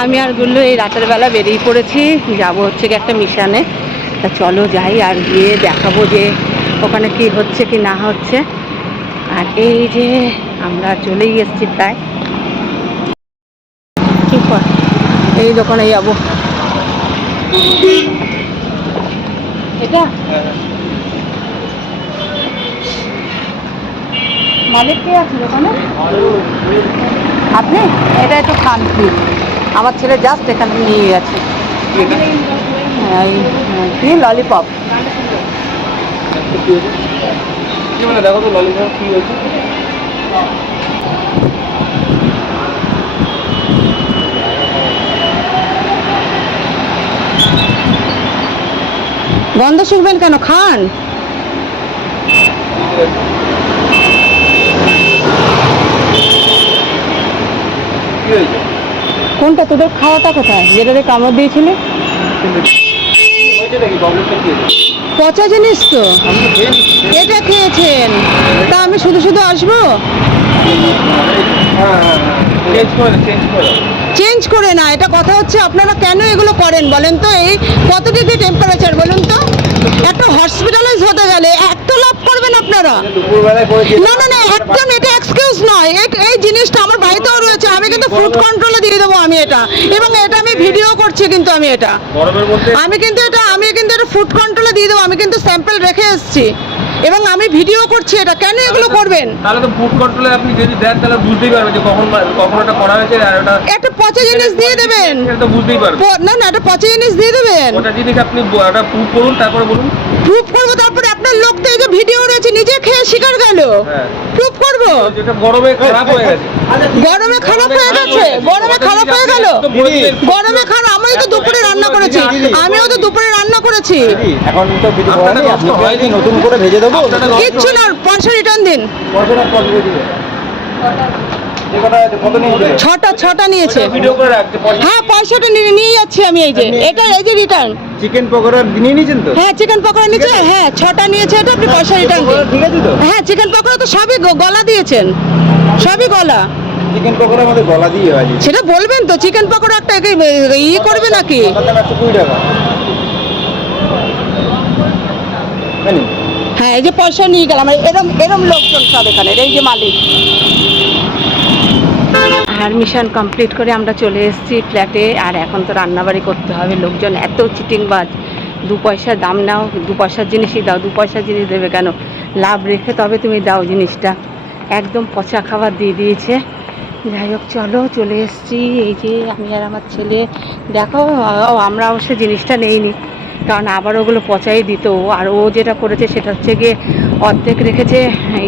আমি আর গুল্লু এই রাতের বেলা বেরিয়ে পড়েছি। যাব হচ্ছে কি একটা মিশনে। তা চলো যাই আর গিয়ে দেখাবো যে ওখানে কি হচ্ছে কি না হচ্ছে। আর এই যে আমরা চলেই এসেছি প্রায়। কর। এই দোকানে যাব। এটা? মালিক কে আছে দোকানে? আপনি? এটা একটু খান প্লিজ আমার ছেলে জাস্ট এখানে নিয়ে গেছে। হ্যাঁ, হ্যাঁ, কি ললিপপ দেখো তো ললিপপ কি হয়েছে। গন্ধ শুকবেন কেন? খান কি হয়েছে কোনটা তোদের খাওয়াটা কোথায়? যেটাতে কামড় দিয়েছিলি? পচা জিনিস তো। এটা খেয়েছেন। তা আমি শুধু শুধু আসব? হ্যাঁ হ্যাঁ চেঞ্জ করে দাও চেঞ্জ করে না এটা কথা হচ্ছে আপনারা কেন এগুলো করেন বলেন তো? এই কত ডিগ্রি টেম্পারেচার বলুন তো? একটা হসপিটালাইজ হতে গেলে এত লাভ করবেন আপনারা? না না না একদম এটা এক্সকিউজ নয়। এই- এই জিনিসটা আমার বাড়িতেও রয়েছে। আমি কিন্তু ফুড কন্ট্রোলে দিয়ে দেবো আমি এটা। এবং এটা আমি ভিডিও করছি কিন্তু আমি এটা। আমি কিন্তু এটা আমি কিন্তু এটা ফুড কন্ট্রোলে দিয়ে দেবো। আমি কিন্তু স্যাম্পল রেখে এসেছি। এবং আমি ভিডিও করছি এটা। কেন এগুলো করবেন? তাহলে তো ফুড কন্ট্রোলে আপনি যদি দেন তাহলে বুঝতেই পারবেন যে কখন কখন এটা করা হয়েছে আর ওটা একটা পচা জিনিস দিয়ে দেবেন। এটা তো বুঝতেই পারবেন। না না একটা পচা জিনিস দিয়ে দেবেন। ওটা জিনিস আপনি ওটা প্রুফ করুন তারপরে বলুন। প্রুফ করব তারপরে আপনার লোক তো এই যে ভিডিও রয়েছে নিজে খেয়ে শিকার গেল। হ্যাঁ। প্রুফ করব? যেটা গরমে খারাপ হয়ে গেছে। গরমে খারাপ হয়ে গেছে গরমে খারাপ হয়ে গেল। গরমে খারাপ আমিও তো দুপুরে রান্না করেছি। আমিও তো দুপুরে রান্না করেছি। এখন তো কিছু করার নেই আপনি কি নতুন করে ভেজে দেবো। কিচ্ছু না পয়সা রিটার্ন দিন। দিয়ে ছটা ছটা নিয়েছে। ভিডিও করে রাখতে পয়সা হ্যাঁ পয়সাটা নিয়ে নিয়ে যাচ্ছি আমি এই যে। এটা এই যে রিটার্ন চিকেন পকোড়া নিয়ে নিয়েছেন তো? হ্যাঁ চিকেন পকোড়া নিয়েছে। হ্যাঁ ছটা নিয়েছে এটা আপনি পয়সা রিটার্ন দিন। ঠিক আছে তো? হ্যাঁ চিকেন পকোড়া তো সবই গলা দিয়েছেন। সবই গলা। চিকেন পকোড়া আমাদের গলা দিয়ে হয়। সেটা বলবেন তো চিকেন পকোড়া একটা একে- ইয়ে করবে নাকি? টাকা জানি হ্যাঁ এই যে পয়সা নিয়ে গেলাম আর এরম এরম লোকজন সব এখানে এই যে মালিক। আর মিশন কমপ্লিট করে আমরা চলে এসেছি ফ্ল্যাটে আর এখন তো রান্নাবাড়ি করতে হবে। লোকজন এত চিটিংবাজ। দু পয়সা দাম নাও দু পয়সার জিনিসই দাও দু পয়সার জিনিস দেবে কেন? লাভ রেখে তবে তুমি দাও জিনিসটা। একদম পচা খাবার দিয়ে দিয়েছে। যাই হোক চলো চলে এসেছি। এই যে আমি আর আমার ছেলে। দেখো ও, আমরা অবশ্য জিনিসটা নেইনি। কারণ আবার ওগুলো পচাই দিত আর ও যেটা করেছে সেটা হচ্ছে গিয়ে অর্ধেক রেখেছে,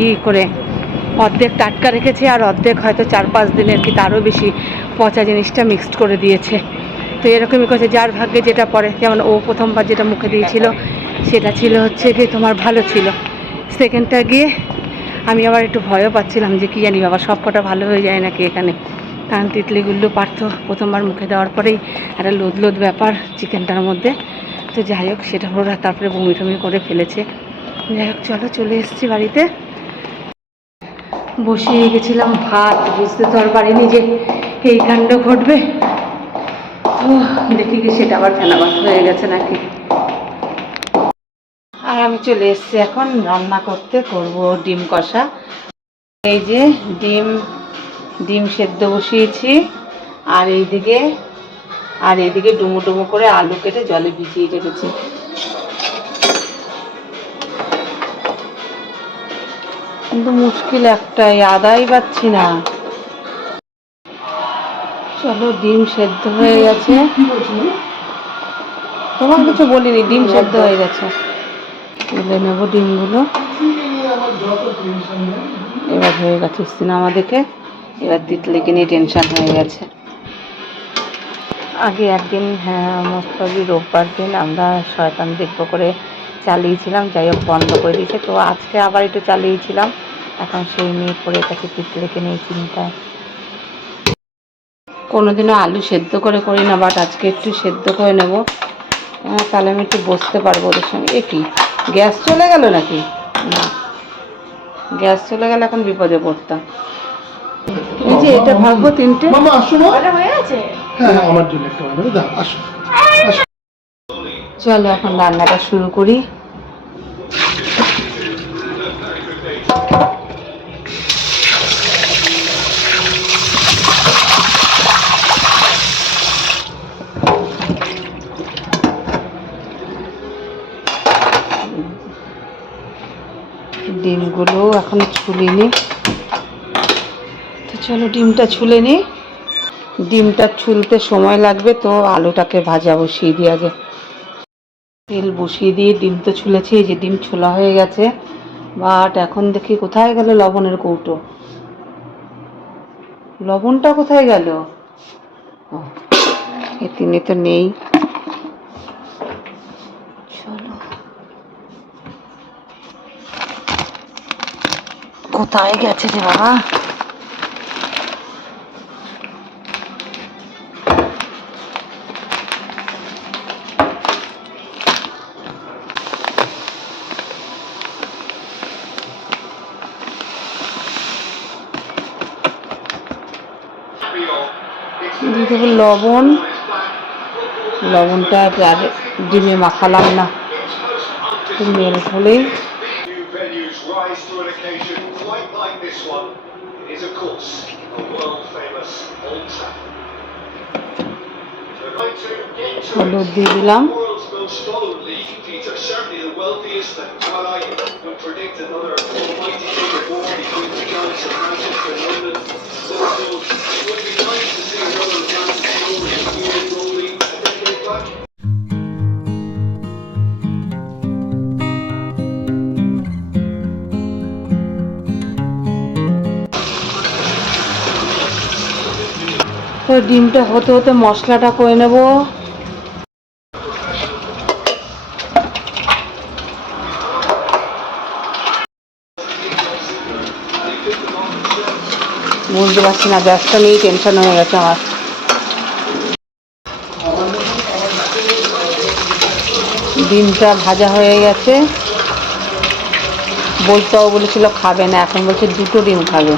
ই করে, অর্ধেক টাটকা রেখেছে আর অর্ধেক হয়তো চার পাঁচ দিনের কি তারও বেশি পচা জিনিসটা মিক্সড করে দিয়েছে। তো এরকমই করেছে, যার ভাগ্যে যেটা পড়ে, যেমন ও প্রথমবার যেটা মুখে দিয়েছিল, সেটা ছিল হচ্ছে কি তোমার ভালো ছিল। সেকেন্ডটা গিয়ে আমি আবার একটু ভয়ও পাচ্ছিলাম যে কী জানি বাবা, সব কটা ভালো হয়ে যায় নাকি এখানে। কারণ তিতলিগুলো পারত প্রথমবার মুখে দেওয়ার পরেই একটা লোদ লোদ ব্যাপার চিকেনটার মধ্যে। তো যাই হোক, সেটা ওরা তারপরে বমি টমি করে ফেলেছে। যাই হোক, চলো চলে এসেছি বাড়িতে। বসিয়ে গেছিলাম ভাত, বুঝতে তো আর পারিনি যে এই কাণ্ড ঘটবে। তো দেখি কি সেটা আবার ভাত হয়ে গেছে নাকি। আর আমি চলে এসেছি এখন রান্না করতে, করব ডিম কষা। এই যে ডিম ডিম সেদ্ধ বসিয়েছি। আর এইদিকে আর এদিকে ডুমো ডুমো করে আলু কেটে জলে ভিজিয়ে রেখেছি। কিন্তু মুশকিল একটাই, আদাই পাচ্ছি না। চলো, ডিম সেদ্ধ হয়ে গেছে। তোমার কিছু বলিনি, ডিম সেদ্ধ হয়ে গেছে। তুলে নেব ডিমগুলো। এবার হয়ে গেছে সিনেমা দেখে। এবার তিতলিকে নিয়ে টেনশন হয়ে গেছে। আগে একদিন হ্যাঁ মোস্তাবি রোববার দিন আমরা শয়তান দেখব করে চালিয়েছিলাম যাই হোক বন্ধ করে দিয়েছে। তো আজকে আবার একটু চালিয়েছিলাম। এখন সেই নিয়ে পড়ে গেছে তিতলিকে নিয়ে চিন্তায়। কোনোদিনও আলু সেদ্ধ করে করি না বাট আজকে একটু সেদ্ধ করে নেব। আহ, তাহলে আমি একটু বসতে পারব ওদের সঙ্গে। এ কি গ্যাস চলে গেল নাকি? না গ্যাস চলে গেলে এখন বিপদে পড়তাম। এই যে এটা ভাগবো তিনটে। হ্যাঁ হ্যাঁ, আমার জন্য আসো। চলো এখন রান্নাটা শুরু করি। ডিমগুলো এখন ছুলিনি তো চলো ডিমটা ছুলে নিই ডিমটা ছুলতে সময় লাগবে তো আলুটাকে ভাজা বসিয়ে দিই আগে। তেল বসিয়ে দিয়ে ডিম তো ছুলেছি যে ডিম ছোলা হয়ে গেছে। বাট এখন দেখি কোথায় গেল লবণের কৌটো। লবণটা কোথায় গেল? তিনে তো নেই। কোথায় গেছে রে বাবা? দেখব লবণ। লবণটা আর ডিমে মাখালাম না। মেল হলেই হলুদ দিয়ে দিলাম। League, Peter, certainly the wealthiest, and what I would predict another almighty big award between the Giants of Manchester and London. Liverpool, it would be nice to see another man story here rolling a decade back. ডিমটা হতে হতে মশলাটা করে নেব বুঝতে পারছি না গ্যাসটা নিয়ে টেনশন হয়ে গেছে আমার। ডিমটা ভাজা হয়ে গেছে। বলতেও বলেছিল খাবে না, এখন বলছে দুটো ডিম খাবে।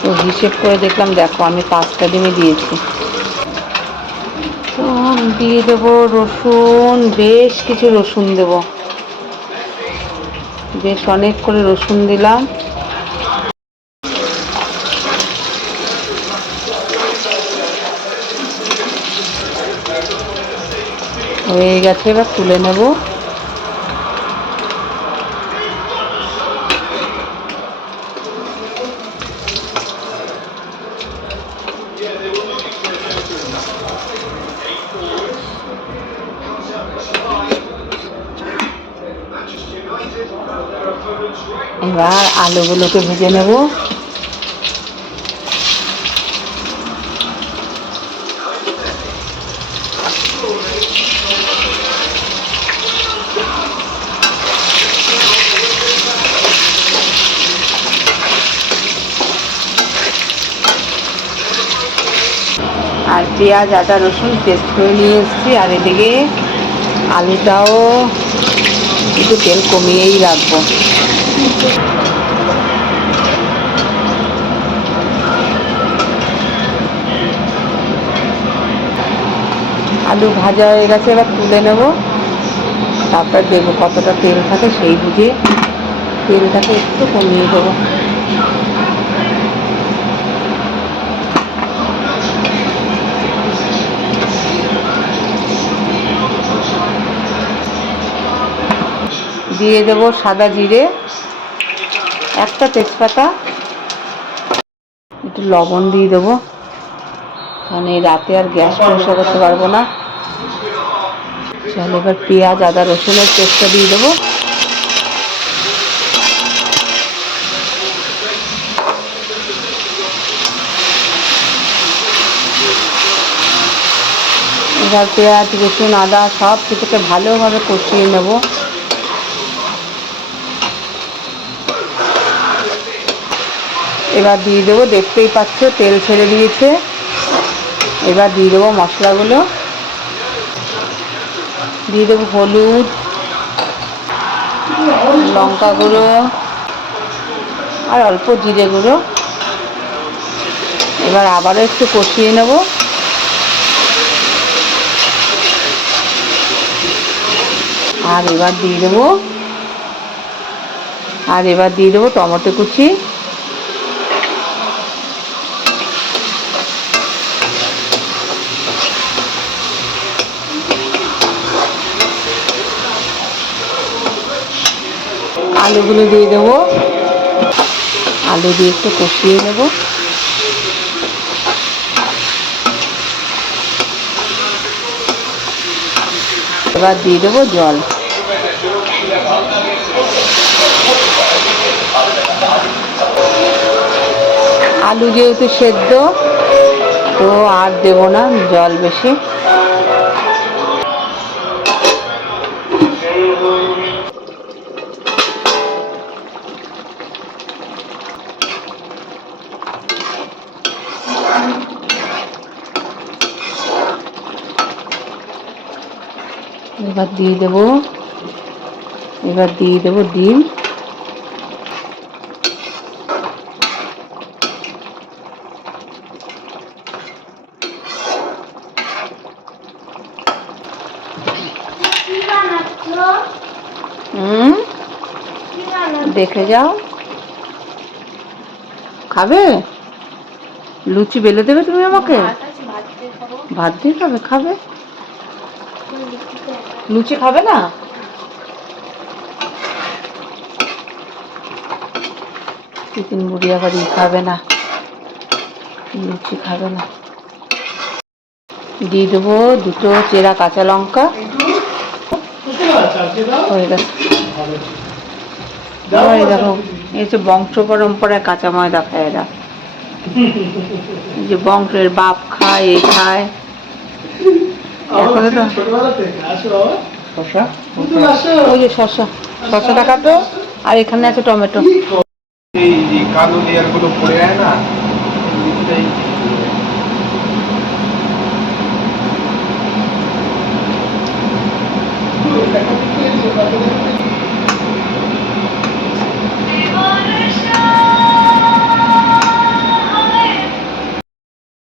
তো হিসেব করে দেখলাম, দেখো আমি পাঁচটা ডিমে দিয়েছি। তো দিয়ে দেবো রসুন, বেশ কিছু রসুন দেবো। বেশ অনেক করে রসুন দিলাম। হয়ে গেছে এবার তুলে নেব। এবার আলুগুলোকে ভেজে নেব আর পেঁয়াজ, আদা, রসুন পেস্ট করে নিয়ে এসেছি। আর এদিকে আলুটাও একটু তেল কমিয়েই রাখব। আলু ভাজা হয়ে গেছে, এবার তুলে নেব। তারপর দেখব কতটা তেল থাকে সেই বুঝে তেলটাকে একটু কমিয়ে দেবো। দিয়ে দেবো সাদা জিরে, একটা তেজপাতা, একটু লবণ দিয়ে দেবো। এই রাতে আর গ্যাস পরিষ্কার করতে পারব না। চলো এবার পেঁয়াজ, আদা, রসুনের পেস্টটা দিয়ে দেবো। এবার পেঁয়াজ, রসুন, আদা সব কিছুকে ভালোভাবে কষিয়ে নেব। এবার দিয়ে দেবো, দেখতেই পাচ্ছ তেল ছেড়ে দিয়েছে। এবার দিয়ে দেবো মশলাগুলো। দিয়ে দেবো হলুদ, লঙ্কা গুঁড়ো, আর অল্প জিরে গুঁড়ো। এবার আবারও একটু কষিয়ে নেব। আর এবার দিয়ে দেবো, আর এবার দিয়ে দেবো টমেটো কুচি। আলুগুলো দিয়ে দেবো। আলু দিয়ে একটু কষিয়ে নেব। এবার দিয়ে দেবো জল। আলু যেহেতু সেদ্ধ, তো আর দেবো না জল বেশি। এবার দিয়ে দেবো, এবার দিয়ে দেবো ডিম। দেখে যাও। খাবে? লুচি বেলে দেবে তুমি আমাকে? ভাত দিয়ে খাবে খাবে? লুচি খাবে না? তিতিন বুড়ি আবার খাবে না। লুচি খাবে না। দিয়ে দেবো দুটো চেরা কাঁচা লঙ্কা। হয়ে গেছে। দেখো বংশ পরম্পরায় কাঁচা ময়দা খায় এরা। যে বংশের বাপ খায়, এই খায়। আসো ওই যে শশাটা কাটো আর এখানে আছে টমেটো। এই কালো লেয়ার পড়ে যায় না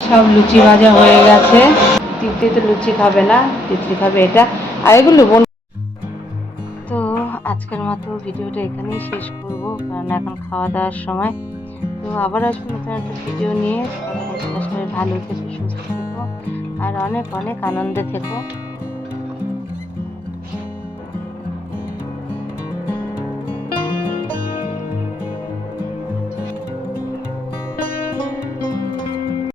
সব লুচি ভাজা হয়ে গেছে। তিতলি তো লুচি খাবে না, তিতলি খাবে এটা। আর এগুলো বোন তো আজকের মতো ভিডিওটা এখানেই শেষ করব, কারণ এখন খাওয়া দাওয়ার সময়। তো আবার আসব নতুন একটা ভিডিও নিয়ে। সবাই ভালো থেকো, সুস্থ থেকো, আর অনেক অনেক আনন্দে থেকো।